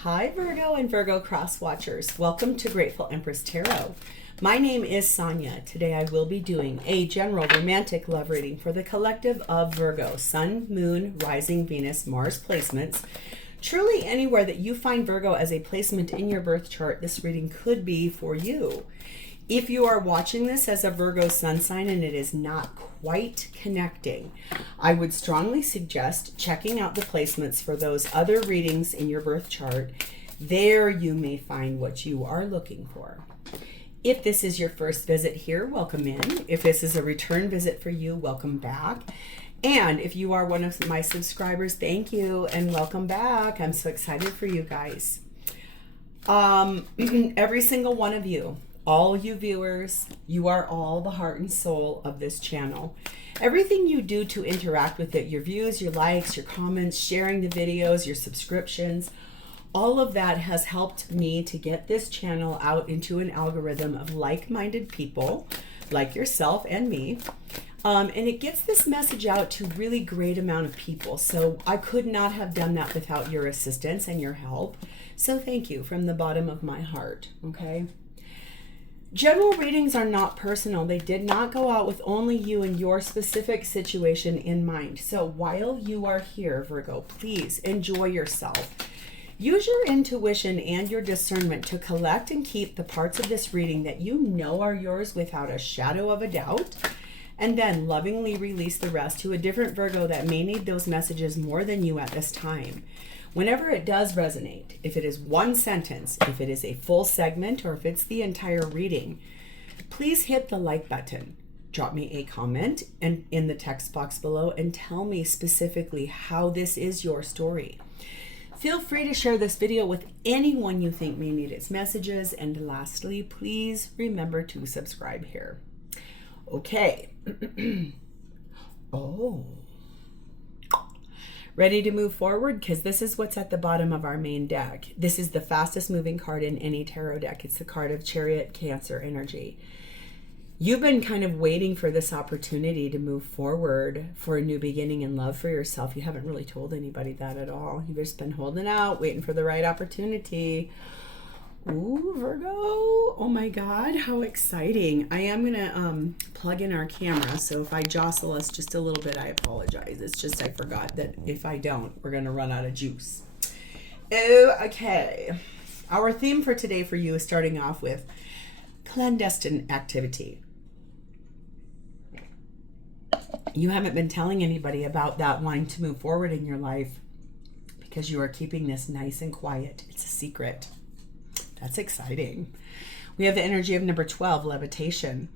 Hi Virgo and Virgo cross watchers. Welcome to Grateful Empress Tarot. My name is Sonia. Today I will be doing a general romantic love reading for the collective of Virgo, Sun, Moon, Rising, Venus, Mars placements. Truly anywhere that you find Virgo as a placement in your birth chart, this reading could be for you. If you are watching this as a Virgo sun sign and it is not quite connecting, I would strongly suggest checking out the placements for those other readings in your birth chart. There you may find what you are looking for. If this is your first visit here, welcome in. If this is a return visit for you, welcome back. And if you are one of my subscribers, thank you and welcome back. I'm so excited for you guys. Every single one of you, all you viewers, you are all the heart and soul of this channel. Everything you do to interact with it, your views, your likes, your comments, sharing the videos, your subscriptions, all of that has helped me to get this channel out into an algorithm of like-minded people like yourself and me. And it gets this message out to a really great amount of people. So I could not have done that without your assistance and your help. So thank you from the bottom of my heart, okay? General readings are not personal. They did not go out with only you and your specific situation in mind. So while you are here, Virgo, please enjoy yourself. Use your intuition and your discernment to collect and keep the parts of this reading that you know are yours without a shadow of a doubt, and then lovingly release the rest to a different Virgo that may need those messages more than you at this time. Whenever it does resonate, if it is one sentence, if it is a full segment, or if it's the entire reading, please hit the like button. Drop me a comment and in the text box below and tell me specifically how this is your story. Feel free to share this video with anyone you think may need its messages. And lastly, please remember to subscribe here. Okay. Oh. Ready to move forward? Because this is what's at the bottom of our main deck. This is the fastest moving card in any tarot deck. It's the card of Chariot, Cancer energy. You've been kind of waiting for this opportunity to move forward for a new beginning in love for yourself. You haven't really told anybody that at all. You've just been holding out, waiting for the right opportunity. Ooh, Virgo. Oh my God, how exciting. I am going to plug in our camera, so if I jostle us just a little bit, I apologize. It's just I forgot that if I don't, we're going to run out of juice. Okay. Our theme for today for you is starting off with clandestine activity. You haven't been telling anybody about that wanting to move forward in your life because you are keeping this nice and quiet. It's a secret. That's exciting. We have the energy of number 12, levitation.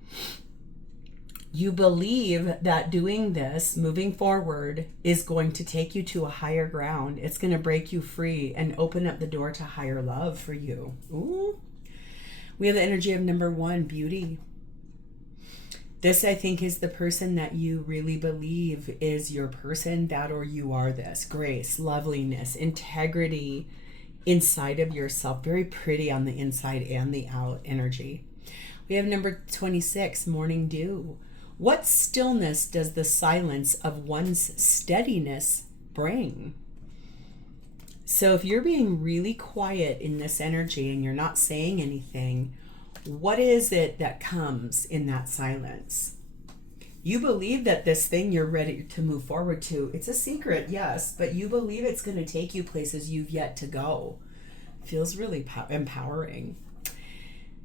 You believe that doing this, moving forward, is going to take you to a higher ground. It's going to break you free and open up the door to higher love for you. Ooh. We have the energy of number 1, beauty. This, I think, is the person that you really believe is your person, that or you are this. Grace, loveliness, integrity, inside of yourself, very pretty on the inside and the out energy. We have number 26, morning dew. What stillness does the silence of one's steadiness bring? So if you're being really quiet in this energy and you're not saying anything, what is it that comes in that silence? You believe that this thing you're ready to move forward to, it's a secret, yes, but you believe it's going to take you places you've yet to go. Feels really empowering.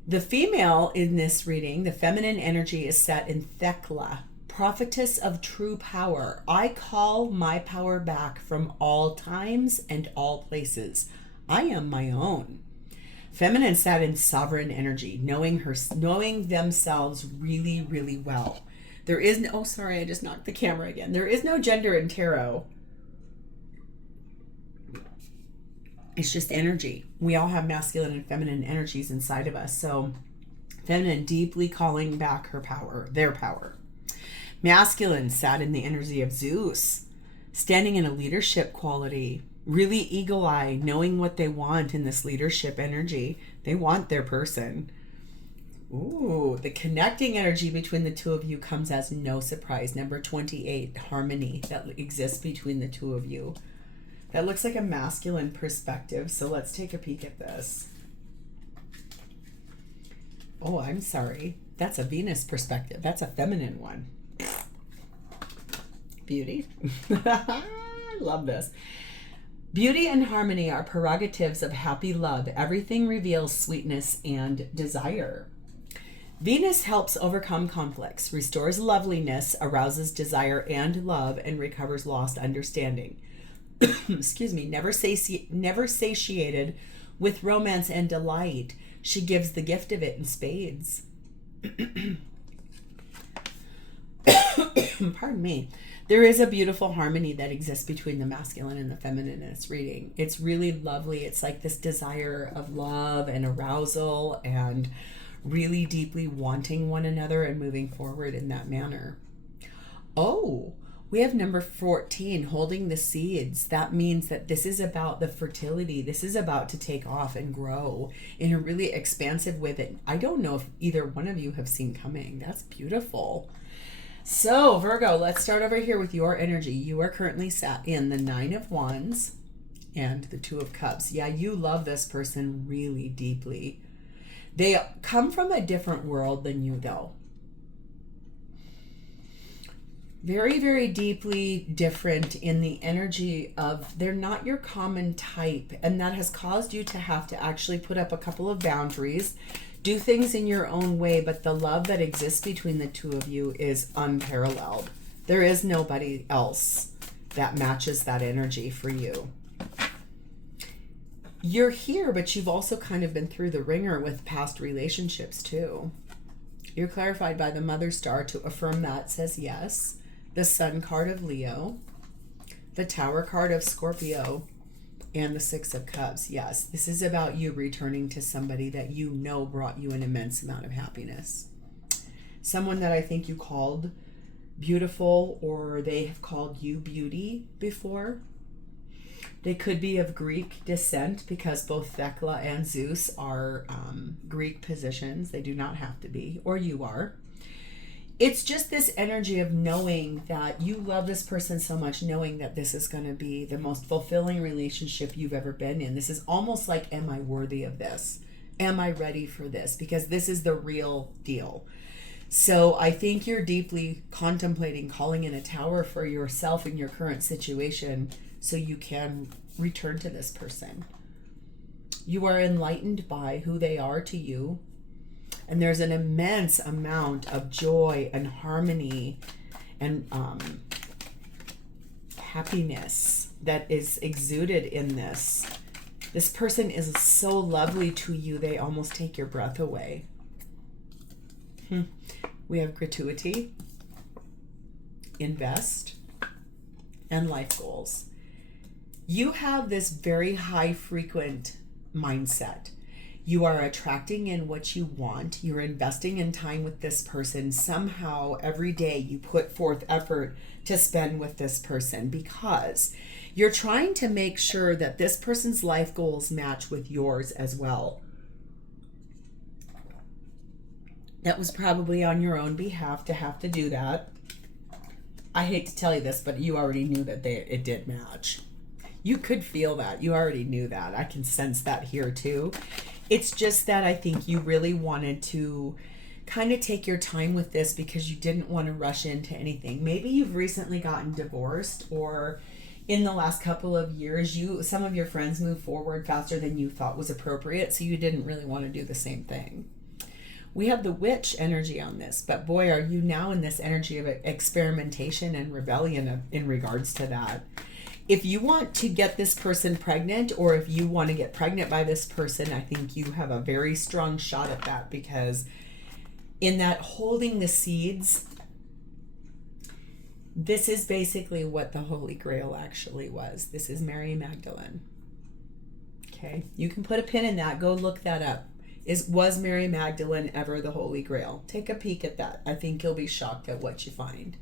The female in this reading, the feminine energy, is set in Thekla, prophetess of true power. I call my power back from all times and all places. I am my own. Feminine sat in sovereign energy, knowing themselves really, really well. There is no, oh, sorry, I just knocked the camera again. There is no gender in tarot. It's just energy. We all have masculine and feminine energies inside of us. So feminine deeply calling back her power, their power. Masculine sat in the energy of Zeus, standing in a leadership quality, really eagle eye, knowing what they want in this leadership energy. They want their person. Ooh, the connecting energy between the two of you comes as no surprise. Number 28, harmony that exists between the two of you. That looks like a masculine perspective, so let's take a peek at this. Oh, I'm sorry. That's a Venus perspective. That's a feminine one. Beauty. I love this. Beauty and harmony are prerogatives of happy love. Everything reveals sweetness and desire. Venus helps overcome conflicts, restores loveliness, arouses desire and love, and recovers lost understanding. Excuse me. Never satiated with romance and delight, she gives the gift of it in spades. Pardon me. There is a beautiful harmony that exists between the masculine and the feminine in this reading. It's really lovely. It's like this desire of love and arousal and really deeply wanting one another and moving forward in that manner. Oh, we have number 14, holding the seeds. That means that this is about the fertility. This is about to take off and grow in a really expansive way that I don't know if either one of you have seen coming. That's beautiful. So Virgo, let's start over here with your energy. You are currently sat in the 9 of Wands and the 2 of Cups. Yeah, you love this person really deeply. They come from a different world than you, though. Very, very deeply different in the energy of they're not your common type, and that has caused you to have to actually put up a couple of boundaries, do things in your own way, but the love that exists between the two of you is unparalleled. There is nobody else that matches that energy for you. You're here, but you've also kind of been through the ringer with past relationships too. You're clarified by the Mother Star to affirm that says yes. The Sun card of Leo, the Tower card of Scorpio, and the 6 of Cups. Yes, this is about you returning to somebody that you know brought you an immense amount of happiness. Someone that I think you called beautiful, or they have called you beauty before. They could be of Greek descent because both Thecla and Zeus are Greek positions. They do not have to be, or you are. It's just this energy of knowing that you love this person so much, knowing that this is going to be the most fulfilling relationship you've ever been in. This is almost like, am I worthy of this? Am I ready for this? Because this is the real deal. So I think you're deeply contemplating calling in a tower for yourself in your current situation so you can return to this person. You are enlightened by who they are to you. And there's an immense amount of joy and harmony and happiness that is exuded in this. This person is so lovely to you, they almost take your breath away. We have gratuity, invest, and life goals. You have this very high frequent mindset. You are attracting in what you want. You're investing in time with this person. Somehow, every day, you put forth effort to spend with this person because you're trying to make sure that this person's life goals match with yours as well. That was probably on your own behalf to have to do that. I hate to tell you this, but you already knew that it did match. You could feel that. You already knew that. I can sense that here too. It's just that I think you really wanted to kind of take your time with this because you didn't want to rush into anything. Maybe you've recently gotten divorced, or in the last couple of years, some of your friends moved forward faster than you thought was appropriate, so you didn't really want to do the same thing. We have the witch energy on this, but boy, are you now in this energy of experimentation and rebellion in regards to that. If you want to get this person pregnant, or if you want to get pregnant by this person, I think you have a very strong shot at that, because in that holding the seeds, this is basically what the Holy Grail actually was. This is Mary Magdalene. Okay, you can put a pin in that. Go look that up. Was Mary Magdalene ever the Holy Grail? Take a peek at that. I think you'll be shocked at what you find.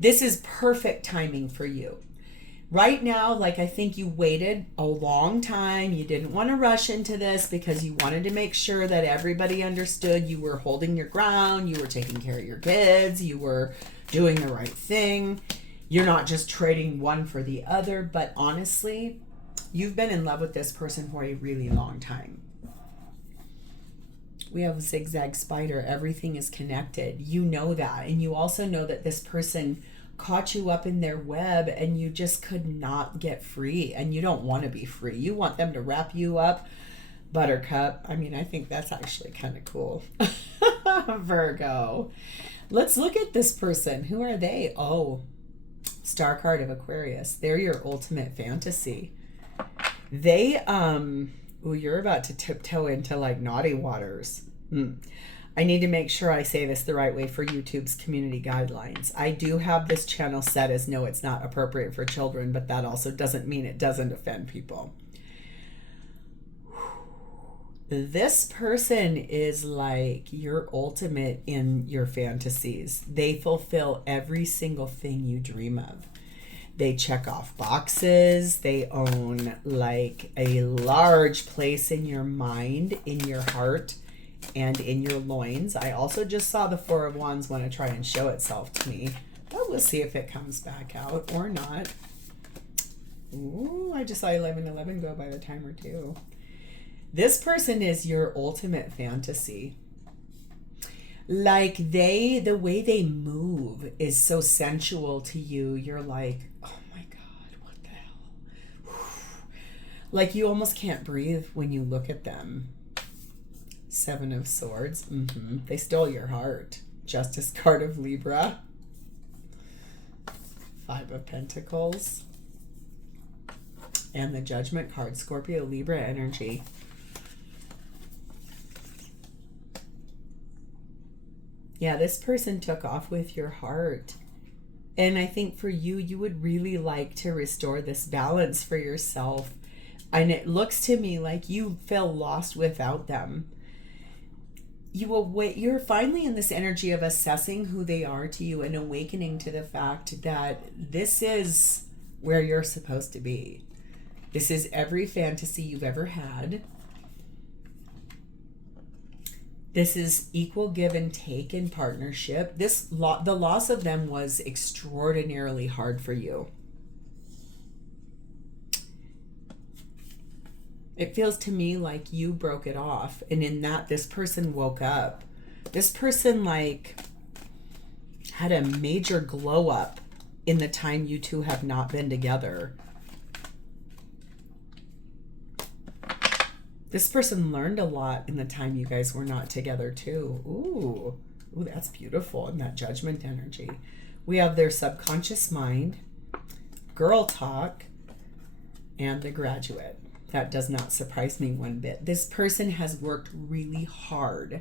This is perfect timing for you. Right now, I think you waited a long time. You didn't want to rush into this because you wanted to make sure that everybody understood you were holding your ground, you were taking care of your kids, you were doing the right thing. You're not just trading one for the other, but honestly, you've been in love with this person for a really long time. We have a zigzag spider. Everything is connected. You know that. And you also know that this person caught you up in their web and you just could not get free. And you don't want to be free. You want them to wrap you up. Buttercup. I mean, I think that's actually kind of cool. Virgo. Let's look at this person. Who are they? Oh, Star card of Aquarius. They're your ultimate fantasy. They, ooh, you're about to tiptoe into like naughty waters. I need to make sure I say this the right way for YouTube's community guidelines. I do have this channel set as no, it's not appropriate for children, but that also doesn't mean it doesn't offend people. This person is like your ultimate in your fantasies. They fulfill every single thing you dream of. They check off boxes. They own like a large place in your mind, in your heart, and in your loins. I also just saw the Four of Wands want to try and show itself to me. But we'll see if it comes back out or not. Ooh, I just saw 1111 go by the timer too. This person is your ultimate fantasy. Like the way they move is so sensual to you. You're like, oh my God, what the hell? Like you almost can't breathe when you look at them. Seven of Swords. They stole your heart. Justice card of Libra. Five of Pentacles. And the Judgment card, Scorpio, Libra energy. Yeah, this person took off with your heart. And I think for you, you would really like to restore this balance for yourself. And it looks to me like you feel lost without them. You're finally in this energy of assessing who they are to you and awakening to the fact that this is where you're supposed to be. This is every fantasy you've ever had. This is equal give and take in partnership. The loss of them was extraordinarily hard for you. It feels to me like you broke it off, and in that this person woke up. This person like had a major glow up in the time you two have not been together. This person learned a lot in the time you guys were not together too. Ooh, that's beautiful in that Judgment energy. We have their subconscious mind, girl talk, and the Graduate. That does not surprise me one bit. This person has worked really hard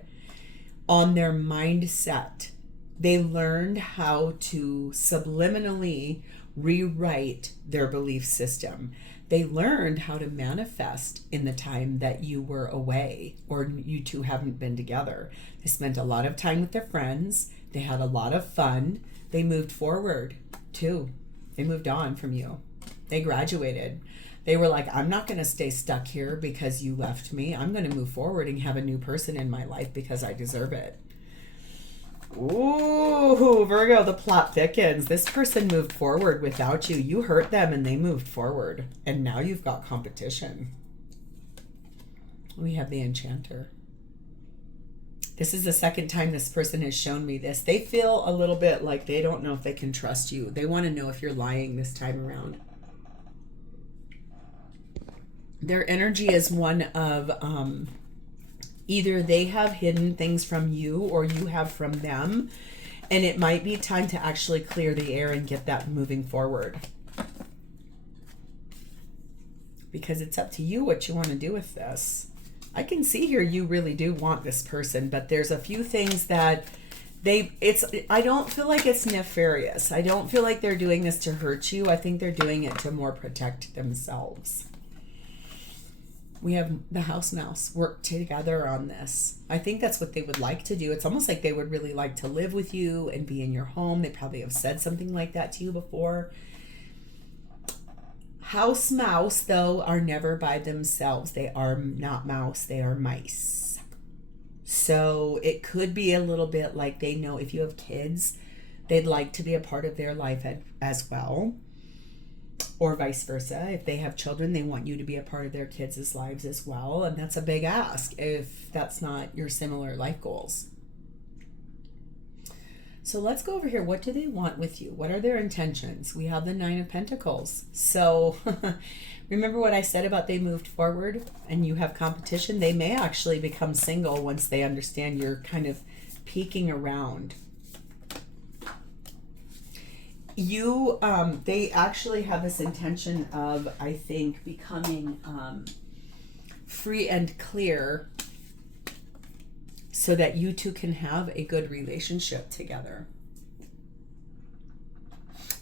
on their mindset. They learned how to subliminally rewrite their belief system. They learned how to manifest in the time that you were away or you two haven't been together. They spent a lot of time with their friends. They had a lot of fun. They moved forward too. They moved on from you. They graduated. They were like, I'm not going to stay stuck here because you left me. I'm going to move forward and have a new person in my life because I deserve it. Ooh, Virgo, the plot thickens. This person moved forward without you. You hurt them and they moved forward. And now you've got competition. We have the Enchanter. This is the second time this person has shown me this. They feel a little bit like they don't know if they can trust you. They want to know if you're lying this time around. Their energy is one of either they have hidden things from you or you have from them. And it might be time to actually clear the air and get that moving forward. Because it's up to you what you want to do with this. I can see here you really do want this person, but there's a few things that I don't feel like it's nefarious. I don't feel like they're doing this to hurt you. I think they're doing it to more protect themselves. We have the house mouse work together on this. I think that's what they would like to do. It's almost like they would really like to live with you and be in your home. They probably have said something like that to you before. House mouse, though, are never by themselves. They are not mouse. They are mice. So it could be a little bit like they know if you have kids, They'd like to be a part of their life as well. Or vice versa. If they have children, they want you to be a part of their kids' lives as well. And that's a big ask if that's not your similar life goals. So let's go over here. What do they want with you? What are their intentions? We have the 9 of Pentacles. So remember what I said about they moved forward and you have competition? They may actually become single once they understand you're kind of peeking around. They actually have this intention of, I think, becoming free and clear so that you two can have a good relationship together.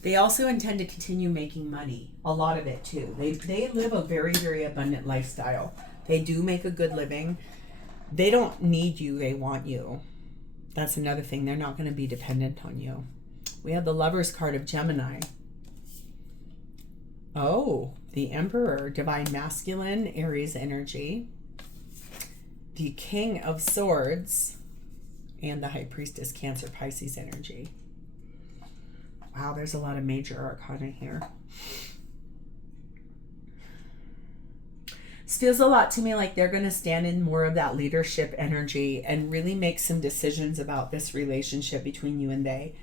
They also intend to continue making money, a lot of it too. They live a very, very abundant lifestyle. They do make a good living. They don't need you, they want you. That's another thing. They're not going to be dependent on you. We have the Lover's card of Gemini. Oh, the Emperor, Divine Masculine, Aries energy. The King of Swords and the High Priestess, Cancer, Pisces energy. Wow, there's a lot of major arcana here. This feels a lot to me like they're going to stand in more of that leadership energy and really make some decisions about this relationship between you and they.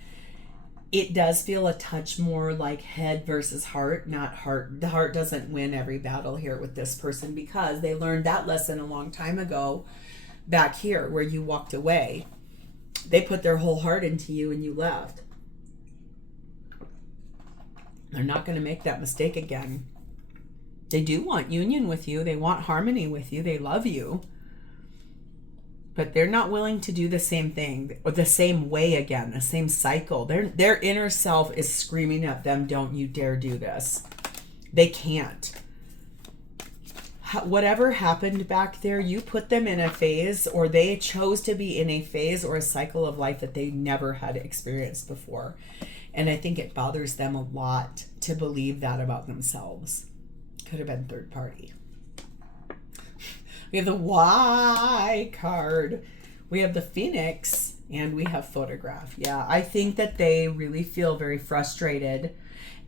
It does feel a touch more like head versus heart, not heart. The heart doesn't win every battle here with this person because they learned that lesson a long time ago back here where you walked away. They put their whole heart into you and you left. They're not going to make that mistake again. They do want union with you. They want harmony with you. They love you. But they're not willing to do the same thing or the same way again, the same cycle. Their inner self is screaming at them, don't you dare do this. They can't. Whatever happened back there, you put them in a phase or they chose to be in a phase or a cycle of life that they never had experienced before. And I think it bothers them a lot to believe that about themselves. Could have been third party. We have the Y card. We have the Phoenix and we have Photograph. Yeah, I think that they really feel very frustrated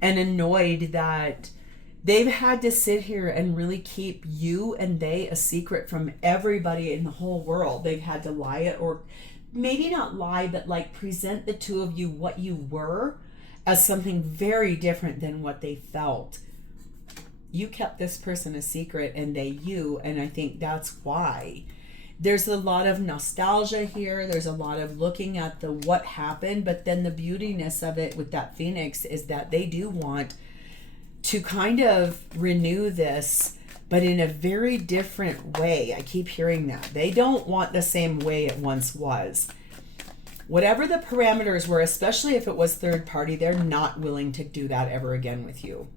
and annoyed that they've had to sit here and really keep you and they a secret from everybody in the whole world. They've had to lie it, or maybe not lie, but like present the two of you what you were as something very different than what they felt. You kept this person a secret and they you, and I think that's why. There's a lot of nostalgia here. There's a lot of looking at the what happened, but then the beautiness of it with that Phoenix is that they do want to kind of renew this, but in a very different way. I keep hearing that. They don't want the same way it once was. Whatever the parameters were, especially if it was third party, they're not willing to do that ever again with you.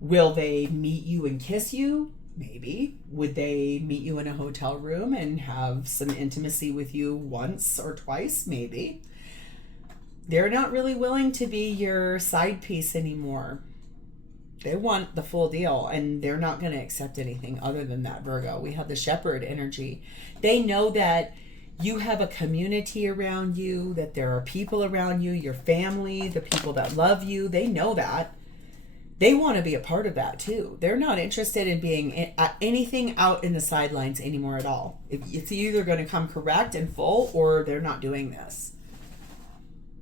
Will they meet you and kiss you? Maybe. Would they meet you in a hotel room and have some intimacy with you once or twice? Maybe. They're not really willing to be your side piece anymore. They want the full deal, and they're not going to accept anything other than that, Virgo. We have the Shepherd energy. They know that you have a community around you, that there are people around you, your family, the people that love you. They know that. They want to be a part of that too. They're not interested in being anything out in the sidelines anymore at all. It's either going to come correct and full or they're not doing this.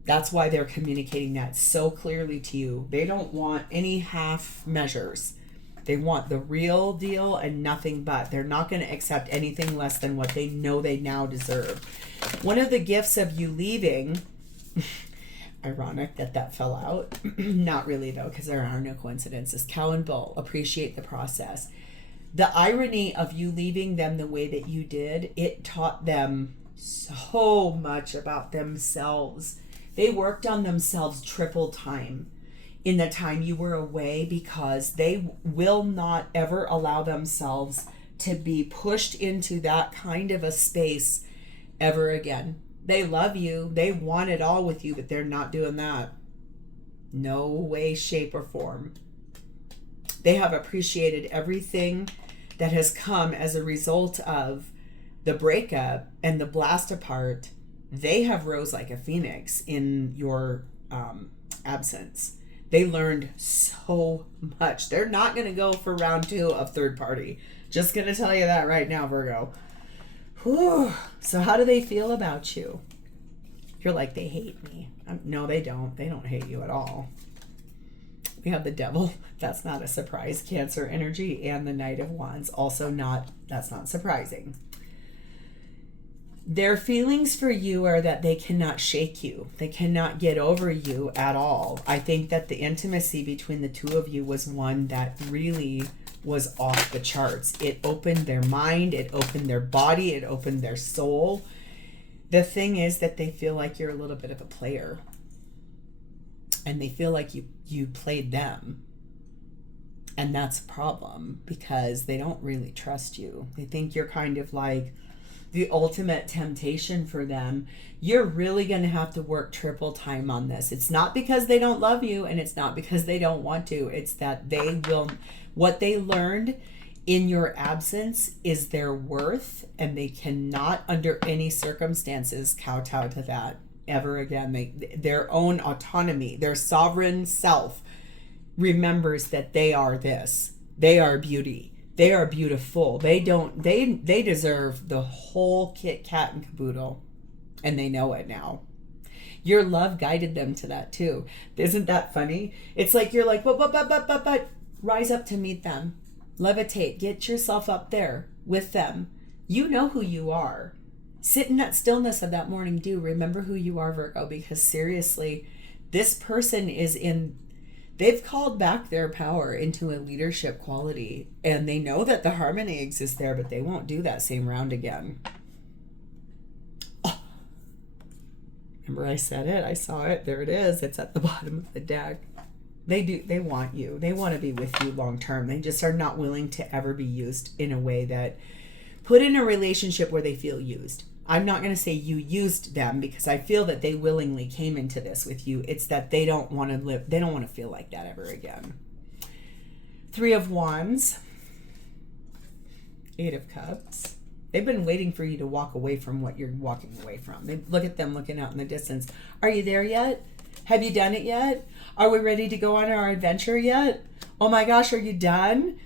That's why they're communicating that so clearly to you. They don't want any half measures. They want the real deal and nothing but. They're not going to accept anything less than what they know they now deserve. One of the gifts of you leaving... Ironic that fell out. Not really though, because there are no coincidences. Cow and Bull, appreciate the process. The irony of you leaving them the way that you did, it taught them so much about themselves. They worked on themselves triple time in the time you were away because they will not ever allow themselves to be pushed into that kind of a space ever again. They love you. They want it all with you, but they're not doing that. No way, shape, or form. They have appreciated everything that has come as a result of the breakup and the blast apart. they have rose like a phoenix in your absence. They learned so much. They're not going to go for round 2 of third party. Just going to tell you that right now, Virgo. Whew. So how do they feel about you? You're like, they hate me. No, they don't. They don't hate you at all. We have the devil. That's not a surprise. Cancer energy, and the Knight of Wands. Also not, that's not surprising. Their feelings for you are that they cannot shake you. They cannot get over you at all. I think that the intimacy between the two of you was one that really was off the charts. It opened their mind. It opened their body. It opened their soul. The thing is that they feel like you're a little bit of a player. And they feel like you played them. And that's a problem because they don't really trust you. They think you're kind of like the ultimate temptation for them. You're really going to have to work triple time on this. It's not because they don't love you, and it's not because they don't want to. It's that they will, what they learned in your absence is their worth, and they cannot under any circumstances kowtow to that ever again. Their own autonomy, their sovereign self remembers that they are this. They are beauty. They are beautiful. They deserve the whole kit, kat, and caboodle. And they know it now. Your love guided them to that too. Isn't that funny? It's like you're like, but rise up to meet them. Levitate. Get yourself up there with them. You know who you are. Sit in that stillness of that morning dew. Remember who you are, Virgo, because seriously, this person is in... They've called back their power into a leadership quality, and they know that the harmony exists there, but they won't do that same round again. Oh, remember I said it? I saw it. There it is. It's at the bottom of the deck. They want you. They want to be with you long term. They just are not willing to ever be used in a way that put in a relationship where they feel used. I'm not going to say you used them because I feel that they willingly came into this with you. It's that they don't want to live. They don't want to feel like that ever again. 3 of Wands. 8 of Cups. They've been waiting for you to walk away from what you're walking away from. They look at them looking out in the distance. Are you there yet? Have you done it yet? Are we ready to go on our adventure yet? Oh my gosh, are you done?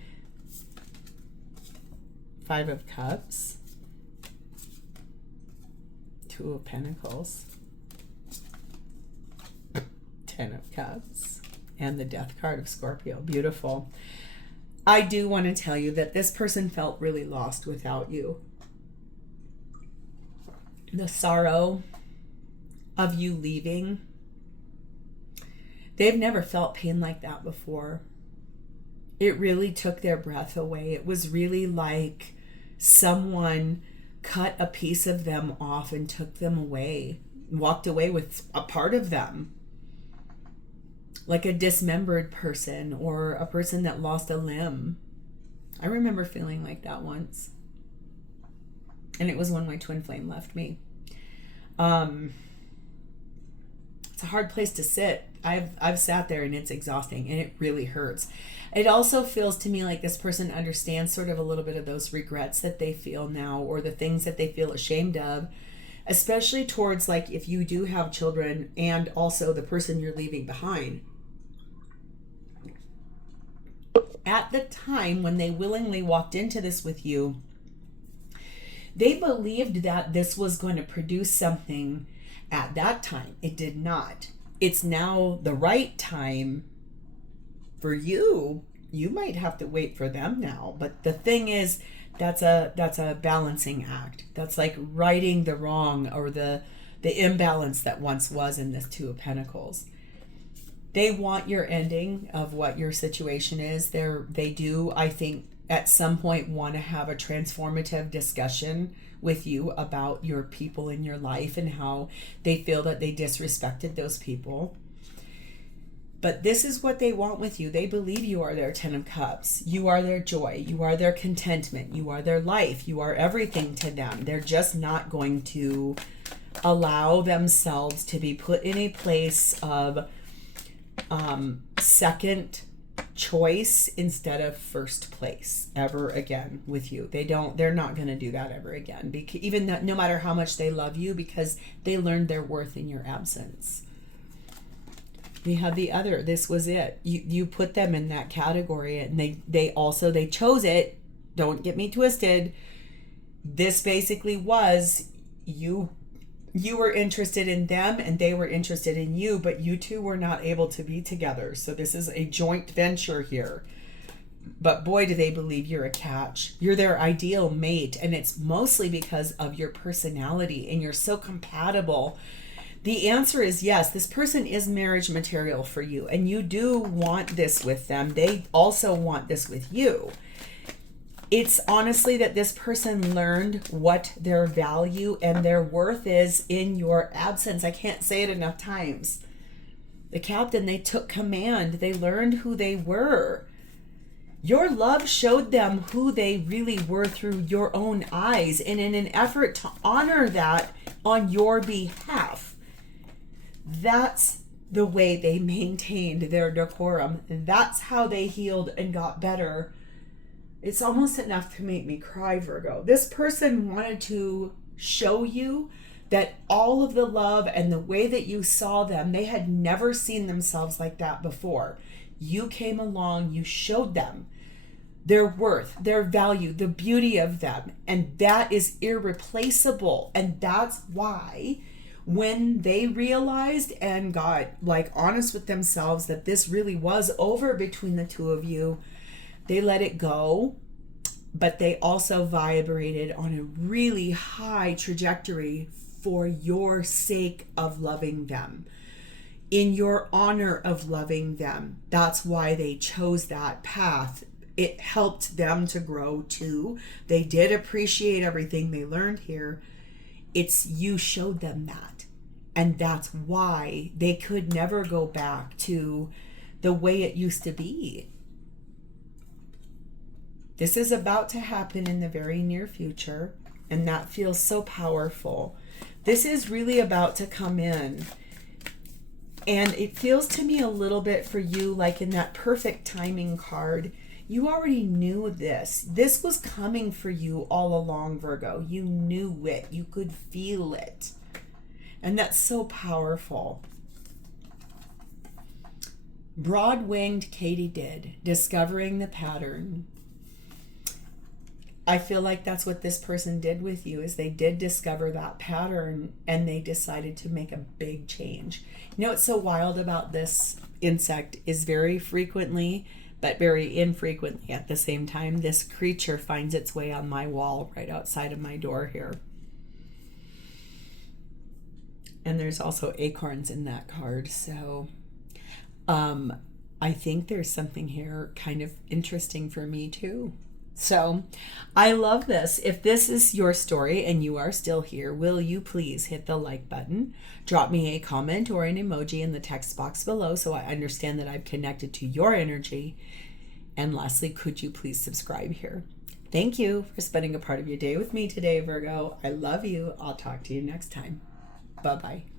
5 of Cups. 2 of Pentacles, 10 of Cups, and the Death card of Scorpio. Beautiful. I do want to tell you that this person felt really lost without you. The sorrow of you leaving, they've never felt pain like that before. It really took their breath away. It was really like someone cut a piece of them off and took them away, walked away with a part of them, like a dismembered person or a person that lost a limb. I remember feeling like that once, and it was when my twin flame left me. It's a hard place to sit. I've sat there, and it's exhausting, and it really hurts. It also feels to me like this person understands sort of a little bit of those regrets that they feel now, or the things that they feel ashamed of, especially towards like if you do have children and also the person you're leaving behind. At the time when they willingly walked into this with you, they believed that this was going to produce something at that time. It did not. It's now the right time for you. You might have to wait for them now, but the thing is, that's a balancing act. That's like righting the wrong or the imbalance that once was in this 2 of Pentacles. They want your ending of what your situation is. They do, I think, at some point want to have a transformative discussion with you about your people in your life and how they feel that they disrespected those people. But this is what they want with you. They believe you are their 10 of Cups. You are their joy. You are their contentment. You are their life. You are everything to them. They're just not going to allow themselves to be put in a place of second choice instead of first place ever again with you. They're not going to do that ever again, because even that, no matter how much they love you, because they learned their worth in your absence. We have the other, this was it. You put them in that category, and they chose it. Don't get me twisted. This basically was you were interested in them and they were interested in you, but you two were not able to be together. So this is a joint venture here. But boy, do they believe you're a catch. You're their ideal mate, and it's mostly because of your personality, and you're so compatible. The answer is yes, this person is marriage material for you, and you do want this with them. They also want this with you. It's honestly that this person learned what their value and their worth is in your absence. I can't say it enough times. The captain, they took command. They learned who they were. Your love showed them who they really were through your own eyes, and in an effort to honor that on your behalf, that's the way they maintained their decorum. That's how they healed and got better. It's almost enough to make me cry, Virgo. This person wanted to show you that all of the love and the way that you saw them, they had never seen themselves like that before. You came along, you showed them their worth, their value, the beauty of them, and that is irreplaceable. And that's why when they realized and got honest with themselves that this really was over between the two of you, they let it go, but they also vibrated on a really high trajectory for your sake of loving them, in your honor of loving them. That's why they chose that path. It helped them to grow too. They did appreciate everything they learned here. It's you showed them that. And that's why they could never go back to the way it used to be. This is about to happen in the very near future, and that feels so powerful. This is really about to come in. And it feels to me a little bit for you like in that perfect timing card. You already knew this. This was coming for you all along, Virgo. You knew it. You could feel it. And that's so powerful. Broad-winged katydid, discovering the pattern. I feel like that's what this person did with you, is they did discover that pattern and they decided to make a big change. You know what's so wild about this insect is very frequently, but very infrequently at the same time, this creature finds its way on my wall right outside of my door here. And there's also acorns in that card. So I think there's something here kind of interesting for me too. So I love this. If this is your story and you are still here, will you please hit the like button, drop me a comment or an emoji in the text box below so I understand that I've connected to your energy. And lastly, could you please subscribe here? Thank you for spending a part of your day with me today, Virgo. I love you. I'll talk to you next time. Bye-bye.